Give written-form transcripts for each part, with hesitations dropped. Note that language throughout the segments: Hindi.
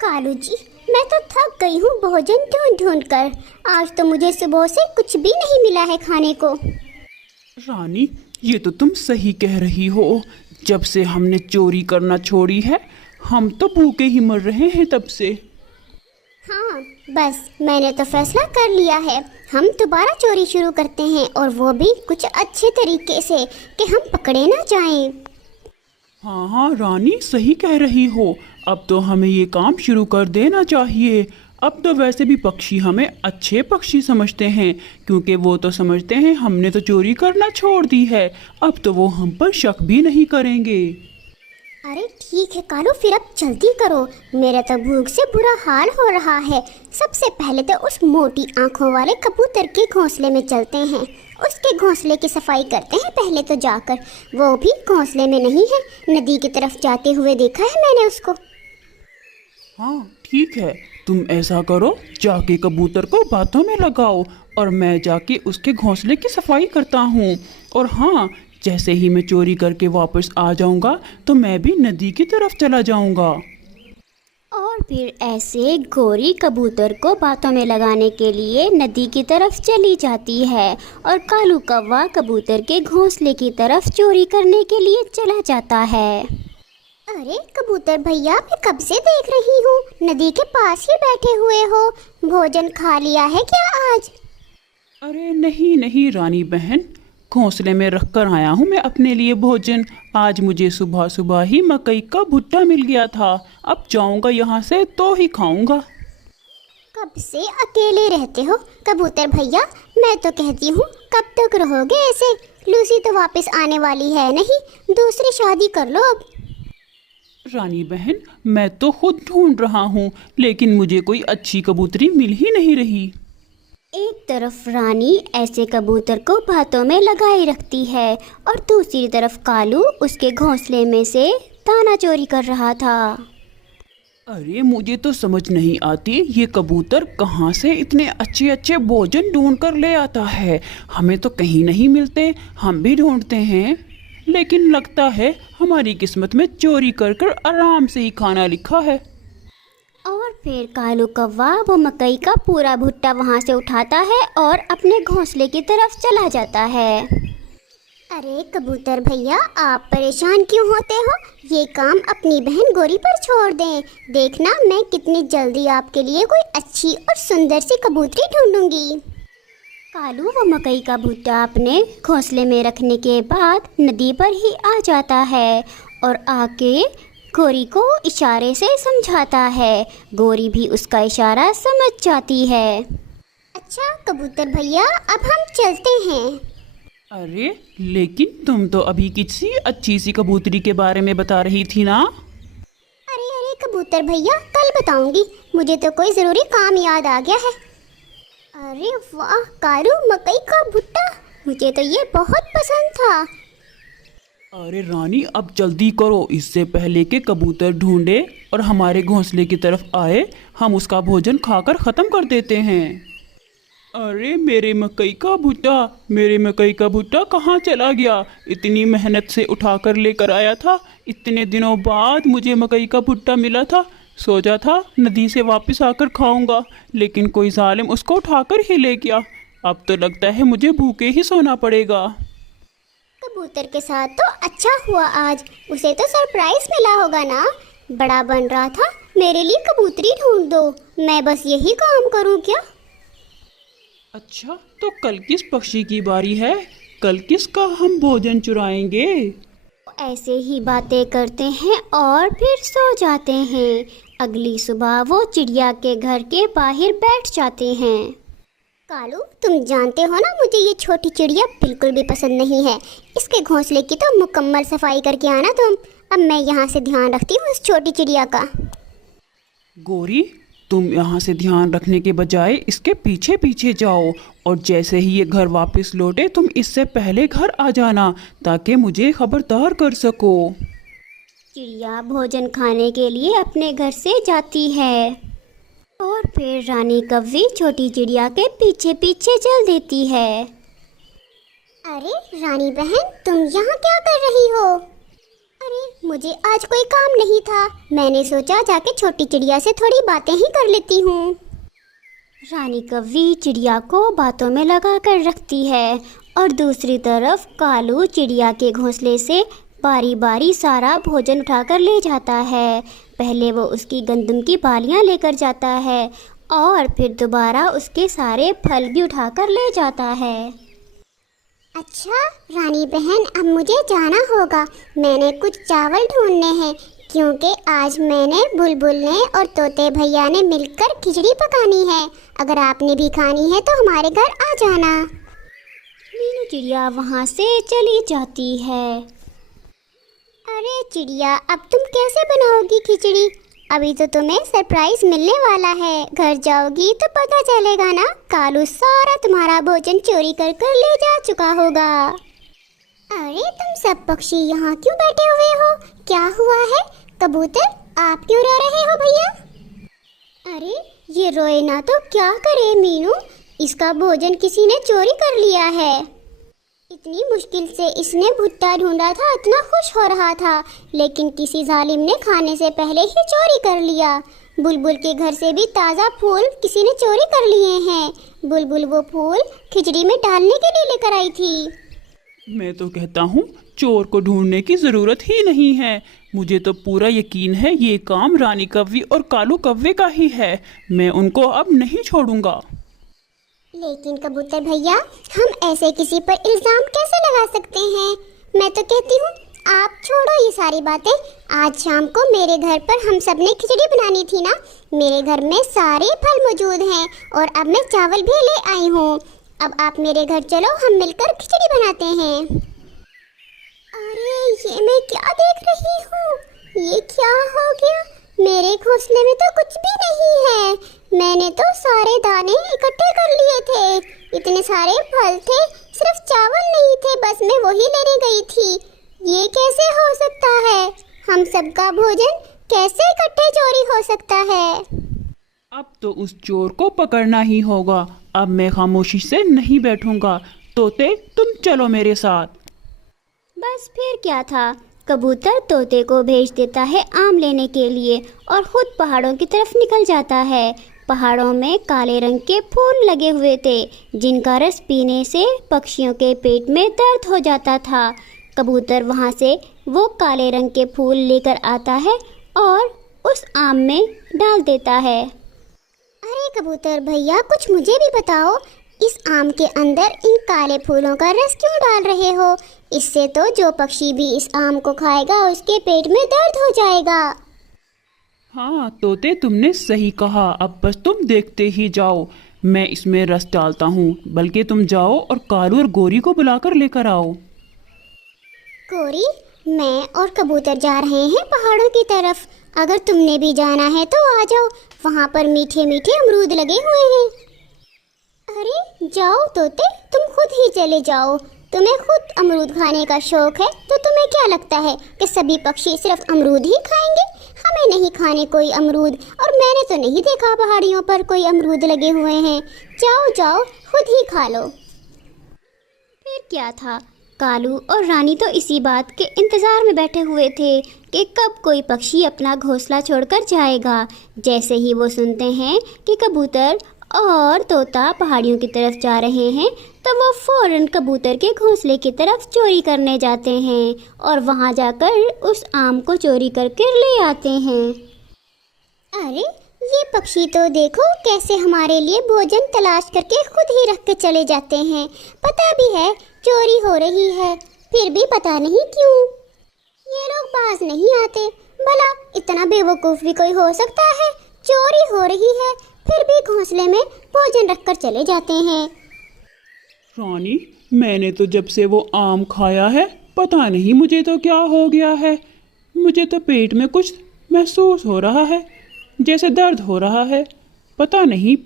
कालू जी, मैं तो थक गई हूँ भोजन ढूंढ ढूंढ कर। आज तो मुझे सुबह से कुछ भी नहीं मिला है खाने को। रानी, ये तो तुम सही कह रही हो। जब से हमने चोरी करना छोड़ी है, हम तो भूखे ही मर रहे हैं तब से। हाँ, बस मैंने तो फैसला कर लिया है। हम दोबारा चोरी शुरू करते हैं, और वो भी कुछ अच्छे तरीके से कि हम पकड़े ना जाएं। हाँ हाँ रानी, सही कह रही हो। अब तो हमें ये काम शुरू कर देना चाहिए। अब तो वैसे भी पक्षी हमें अच्छे पक्षी समझते हैं, क्योंकि वो तो समझते हैं हमने तो चोरी करना छोड़ दी है। अब तो वो हम पर शक भी नहीं करेंगे। अरे ठीक है कालू, फिर अब जल्दी करो। मेरा तो भूख से बुरा हाल हो रहा है। सबसे पहले तो उस मोटी आंखों वाले कबूतर के घोंसले में चलते हैं। उसके घोंसले की सफाई करते हैं पहले तो जाकर। वो भी घोंसले में नहीं है, नदी की तरफ जाते हुए देखा है मैंने उसको। हाँ ठीक है, तुम ऐसा करो, जाके कबूतर को बातों में लगाओ और मैं जाके उसके घोंसले की सफाई करता हूँ। और हाँ, जैसे ही मैं चोरी करके वापस आ जाऊँगा तो मैं भी नदी की तरफ चला जाऊँगा। और फिर ऐसे गोरी कबूतर को बातों में लगाने के लिए नदी की तरफ चली जाती है, और कालू कौवा कबूतर के घोंसले की तरफ चोरी करने के लिए चला जाता है। अरे कबूतर भैया, मैं कब से देख रही हूँ, नदी के पास ही बैठे हुए हो। भोजन खा लिया है क्या आज? अरे नहीं नहीं रानी बहन, घोंसले में रख कर आया हूँ मैं अपने लिए भोजन। आज मुझे सुबह सुबह ही मकई का भुट्टा मिल गया था। अब जाऊँगा यहाँ से तो ही खाऊंगा। कब से अकेले रहते हो कबूतर भैया? मैं तो कहती हूँ कब तक रहोगे ऐसे? लूसी तो वापस आने वाली है नहीं, दूसरी शादी कर लो अब। रानी बहन, मैं तो खुद ढूंढ रहा हूँ, लेकिन मुझे कोई अच्छी कबूतरी मिल ही नहीं रही। एक तरफ रानी ऐसे कबूतर को बातों में लगाए रखती है, और दूसरी तरफ कालू उसके घोंसले में से दाना चोरी कर रहा था। अरे मुझे तो समझ नहीं आती, ये कबूतर कहाँ से इतने अच्छे अच्छे भोजन ढूंढ कर ले आता है। हमें तो कहीं नहीं मिलते, हम भी ढूंढते हैं, लेकिन लगता है हमारी किस्मत में चोरी कर कर आराम से ही खाना लिखा है। और फिर कालू कौवा वो मकई का पूरा भुट्टा वहाँ से उठाता है और अपने घोंसले की तरफ चला जाता है। अरे कबूतर भैया, आप परेशान क्यों होते हो? ये काम अपनी बहन गोरी पर छोड़ दें। देखना मैं कितनी जल्दी आपके लिए कोई अच्छी और सुंदर सी कबूतरी ढूंढूंगी। कालू वो मकई का भुट्टा अपने घोंसले में रखने के बाद नदी पर ही आ जाता है, और आके गोरी को इशारे से समझाता है। गोरी भी उसका इशारा समझ जाती है। अच्छा कबूतर भैया, अब हम चलते हैं। अरे लेकिन तुम तो अभी किसी अच्छी सी कबूतरी के बारे में बता रही थी ना? अरे अरे कबूतर भैया, कल बताऊंगी, मुझे तो कोई ज़रूरी काम याद आ गया है। अरे वाह कालू, मकई का भुट्टा, मुझे तो ये बहुत पसंद था। अरे रानी, अब जल्दी करो, इससे पहले कि कबूतर ढूंढे और हमारे घोंसले की तरफ आए, हम उसका भोजन खाकर ख़त्म कर देते हैं। अरे मेरे मकई का भुट्टा, मेरे मकई का भुट्टा कहाँ चला गया? इतनी मेहनत से उठाकर लेकर आया था, इतने दिनों बाद मुझे मकई का भुट्टा मिला था। सोचा था नदी से वापस आकर खाऊंगा, लेकिन कोई जालिम उसको उठाकर ही ले गया। अब तो लगता है मुझे भूखे ही सोना पड़ेगा। कबूतर के साथ तो अच्छा हुआ आज, उसे तो सरप्राइज मिला होगा ना। बड़ा बन रहा था मेरे लिए कबूतरी ढूंढ दो, मैं बस यही काम करूं क्या? अच्छा, तो कल किस पक्षी की बारी है? कल किसका हम भोजन चुराएंगे? ऐसे ही बातें करते हैं और फिर सो जाते हैं। अगली सुबह वो चिड़िया के घर के बाहर बैठ जाते हैं। कालू, तुम जानते हो ना मुझे ये छोटी चिड़िया बिल्कुल भी पसंद नहीं है। इसके घोंसले की तो मुकम्मल सफाई करके आना तुम। अब मैं यहाँ से ध्यान रखती हूँ उस छोटी चिड़िया का। गोरी, तुम यहाँ से ध्यान रखने के बजाय इसके पीछे पीछे जाओ, और जैसे ही ये घर वापस लौटे तुम इससे पहले घर आ जाना, ताकि मुझे खबरदार कर सको। चिड़िया भोजन खाने के लिए अपने घर से जाती है, और फिर रानी कव्वी छोटी चिड़िया के पीछे पीछे चल देती है। अरे रानी बहन, तुम यहाँ क्या कर रही हो? अरे मुझे आज कोई काम नहीं था, मैंने सोचा जाके छोटी चिड़िया से थोड़ी बातें ही कर लेती हूँ। रानी कव्वी चिड़िया को बातों में लगा कर रखती है और दूसरी तरफ कालू चिड़िया के घोंसले से बारी बारी सारा भोजन उठाकर ले जाता है। पहले वो उसकी गंदम की बालियाँ लेकर जाता है और फिर दोबारा उसके सारे फल भी उठाकर ले जाता है। अच्छा रानी बहन, अब मुझे जाना होगा, मैंने कुछ चावल ढूंढने हैं क्योंकि आज मैंने बुलबुल ने और तोते भैया ने मिलकर खिचड़ी पकानी है। अगर आपने भी खानी है तो हमारे घर आ जाना। मीनू चिड़िया वहाँ से चली जाती है। अरे चिड़िया, अब तुम कैसे बनाओगी खिचड़ी? अभी तो तुम्हें सरप्राइज मिलने वाला है, घर जाओगी तो पता चलेगा ना, कालू सारा तुम्हारा भोजन चोरी कर कर ले जा चुका होगा। अरे तुम सब पक्षी यहाँ क्यों बैठे हुए हो? क्या हुआ है? कबूतर आप क्यों रो रहे हो भैया? अरे ये रोए ना तो क्या करे मीनू, इसका भोजन किसी ने चोरी कर लिया है। इतनी मुश्किल से इसने भुट्टा ढूंढा था, इतना खुश हो रहा था, लेकिन किसी जालिम ने खाने से पहले ही चोरी कर लिया। बुलबुल के घर से भी ताज़ा फूल किसी ने चोरी कर लिए हैं। बुलबुल वो फूल खिचड़ी में डालने के लिए लेकर आई थी। मैं तो कहता हूँ चोर को ढूंढने की जरूरत ही नहीं है। मुझे तो पूरा यकीन है ये काम रानी कव्वी और कालू कव्वे का ही है। मैं उनको अब नहीं छोड़ूंगा। लेकिन कबूतर भैया, हम ऐसे किसी पर इल्जाम कैसे लगा सकते हैं? मैं तो कहती हूँ आप छोड़ो ये सारी बातें। आज शाम को मेरे घर पर हम सब ने खिचड़ी बनानी थी ना, मेरे घर में सारे फल मौजूद हैं और अब मैं चावल भी ले आई हूँ। अब आप मेरे घर चलो, हम मिलकर खिचड़ी बनाते हैं। अरे ये मैं क्या देख रही हूँ? ये क्या हो गया? मेरे घोंसले में तो कुछ भी नहीं है। मैंने तो सारे दाने इकट्ठे कर लिए थे, इतने सारे फल थे, सिर्फ चावल नहीं थे, बस मैं वही लेने गई थी। ये कैसे हो सकता है? हम सबका भोजन कैसे इकट्ठे चोरी हो सकता है? अब तो उस चोर को पकड़ना ही होगा। अब मैं खामोशी से नहीं बैठूंगा। तोते तुम चलो मेरे साथ। बस फिर क्या था, कबूतर तोते को भेज देता है आम लेने के लिए और खुद पहाड़ों की तरफ निकल जाता है। पहाड़ों में काले रंग के फूल लगे हुए थे, जिनका रस पीने से पक्षियों के पेट में दर्द हो जाता था। कबूतर वहाँ से वो काले रंग के फूल लेकर आता है और उस आम में डाल देता है। अरे कबूतर भैया, कुछ मुझे भी बताओ, इस आम के अंदर इन काले फूलों का रस क्यों डाल रहे हो? इससे तो जो पक्षी भी इस आम को खाएगा उसके पेट में दर्द हो जाएगा। हाँ तोते, तुमने सही कहा। अब बस तुम देखते ही जाओ, मैं इसमें रस डालता हूँ। बल्कि तुम जाओ और कालू और गोरी को बुलाकर लेकर आओ। गोरी, मैं और कबूतर जा रहे हैं पहाड़ों की तरफ। अगर तुमने भी जाना है तो आ जाओ, वहाँ पर मीठे मीठे अमरूद लगे हुए हैं। अरे जाओ तोते, तुम खुद ही चले जाओ। तुम्हें खुद अमरूद खाने का शौक है, तो तुम्हें क्या लगता है कि सभी पक्षी सिर्फ अमरूद ही खाएंगे? हमें नहीं खाने कोई अमरूद, और मैंने तो नहीं देखा पहाड़ियों पर कोई अमरूद लगे हुए हैं। जाओ जाओ, खुद ही खा लो। फिर क्या था, कालू और रानी तो इसी बात के इंतज़ार में बैठे हुए थे कि कब कोई पक्षी अपना घोंसला छोड़कर जाएगा। जैसे ही वो सुनते हैं कि कबूतर और तोता पहाड़ियों की तरफ जा रहे हैं, तो वो फौरन कबूतर के घोंसले की तरफ चोरी करने जाते हैं और वहाँ जाकर उस आम को चोरी करके ले आते हैं। अरे ये पक्षी तो देखो कैसे हमारे लिए भोजन तलाश करके खुद ही रख के चले जाते हैं। पता भी है चोरी हो रही है, फिर भी पता नहीं क्यों ये लोग बाज नहीं आते। भला इतना बेवकूफ़ भी कोई हो सकता है? चोरी हो रही है फिर भी घोंसले में भोजन रखकर चले जाते हैं। रानी, मैंने तो जब से वो आम खाया है, पता नहीं मुझे तो क्या हो गया है। मुझे तो पेट में कुछ महसूस हो रहा है, जैसे दर्द हो रहा है। पता नहीं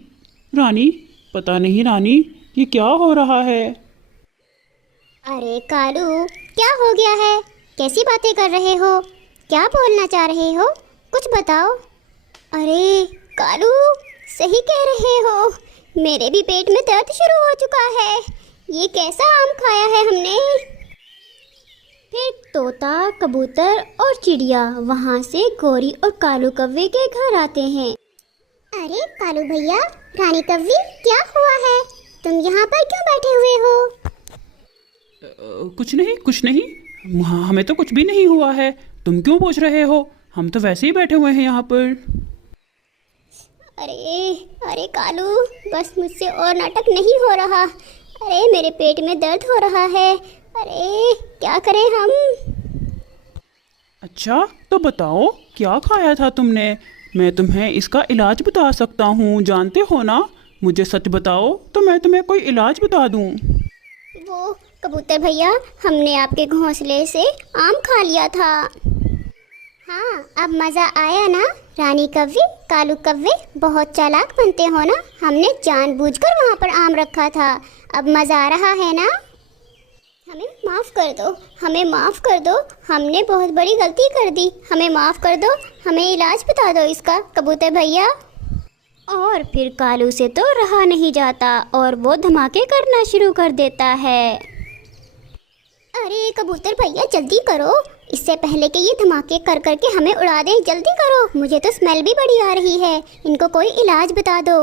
रानी, ये क्या हो रहा है? अरे कालू, क्या हो गया है? कैसी बातें कर रहे हो? क्या बोलना चाह रहे हो? कुछ बताओ। अरे कालू, सही कह रहे हो, मेरे भी पेट में दर्द शुरू हो चुका है। ये कैसा आम खाया है हमने? फिर तोता, कबूतर और चिड़िया वहाँ से गौरी और कालू कौवे के घर आते हैं। अरे कालू भैया, रानी कौवी, क्या हुआ है? तुम यहाँ पर क्यों बैठे हुए हो? कुछ नहीं, कुछ नहीं। हमें तो कुछ भी नहीं हुआ है। तुम क्यों पूछ रहे हो? हम तो वैसे ही बैठे हुए हैं यहाँ पर। अरे अरे कालू, बस मुझसे और नाटक नहीं हो रहा। अरे मेरे पेट में दर्द हो रहा है। अरे क्या करें हम? अच्छा, तो बताओ क्या खाया था तुमने? मैं तुम्हें इसका इलाज बता सकता हूँ, जानते हो ना। मुझे सच बताओ तो मैं तुम्हें कोई इलाज बता दूँ। वो कबूतर भैया, हमने आपके घोंसले से आम खा लिया था। हाँ, अब मज़ा आया ना? रानी कौवी, कालू कौवे, बहुत चालाक बनते हो ना। हमने जानबूझकर वहाँ पर आम रखा था। अब मज़ा आ रहा है ना? हमें माफ़ कर दो, हमें माफ़ कर दो। हमने बहुत बड़ी गलती कर दी। हमें माफ़ कर दो। हमें इलाज बता दो इसका, कबूतर भैया। और फिर कालू से तो रहा नहीं जाता और वो धमाके करना शुरू कर देता है। अरे कबूतर भैया, जल्दी करो, इससे पहले कि ये धमाके कर करके हमें उड़ा दें। जल्दी करो, मुझे तो स्मेल भी बड़ी आ रही है। इनको कोई इलाज बता दो।